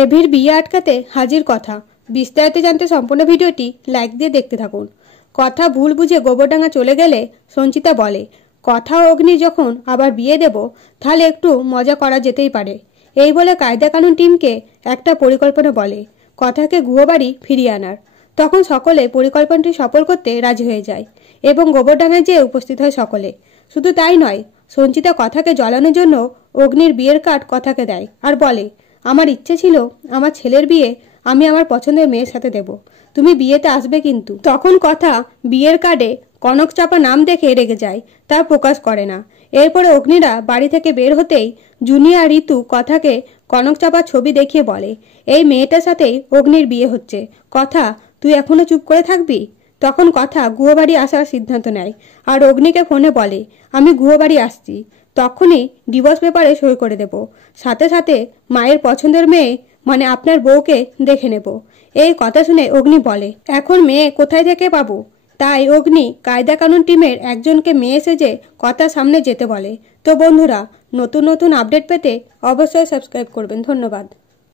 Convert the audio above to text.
এভির বিয়ে আটকাতে হাজির কথা। বিস্তারিত জানতে সম্পূর্ণ ভিডিওটি লাইক দিয়ে দেখতে থাকুন। কথা ভুল বুঝে গোবরডাঙ্গা চলে গেলে সঞ্চিতা বলে, কথা ও অগ্নি যখন আবার বিয়ে দেব তাহলে একটু মজা করা যেতেই পারে। এই বলে কায়দা কানুন টিমকে একটা পরিকল্পনা বলে কথাকে গুহবাড়ি ফিরিয়ে আনার। তখন সকলে পরিকল্পনাটি সফল করতে রাজি হয়ে যায় এবং গোবরডাঙ্গায় যেয়ে উপস্থিত হয় সকলে। শুধু তাই নয়, সঞ্চিতা কথাকে জ্বালানোর জন্য অগ্নির বিয়ের কার্ড কথাকে দেয় আর বলে, আমার ইচ্ছে ছিল আমার ছেলের বিয়ে আমি আমার পছন্দের মেয়ের সাথে দেব, তুমি বিয়েতে আসবে কিন্তু। তখন কথা বিয়ের কার্ডে কনক চাপা নাম দেখে রেগে যায়, তা প্রকাশ করে না। এরপরে অগ্নিরা বাড়ি থেকে বের হতেই জুনিয়া ঋতু কথাকে কনক চাপার ছবি দেখিয়ে বলে, এই মেয়েটার সাথেই অগ্নির বিয়ে হচ্ছে, কথা তুই এখনো চুপ করে থাকবি? তখন কথা গুহবাড়ি আসার সিদ্ধান্ত নেয় আর অগ্নিকে ফোনে বলে, আমি গুহবাড়ি আসছি, তখনই ডিভোর্স পেপারে সই করে দেব, সাথে সাথে মায়ের পছন্দের মেয়ে মানে আপনার বউকে দেখে নেব। এই কথা শুনে অগ্নি বলে, এখন মেয়ে কোথায় থেকে পাবো? তাই অগ্নি কায়দা কানুন টিমের একজনকে মেয়ে সেজে কথার সামনে যেতে বলে। তো বন্ধুরা, নতুন নতুন আপডেট পেতে অবশ্যই সাবস্ক্রাইব করবেন। ধন্যবাদ।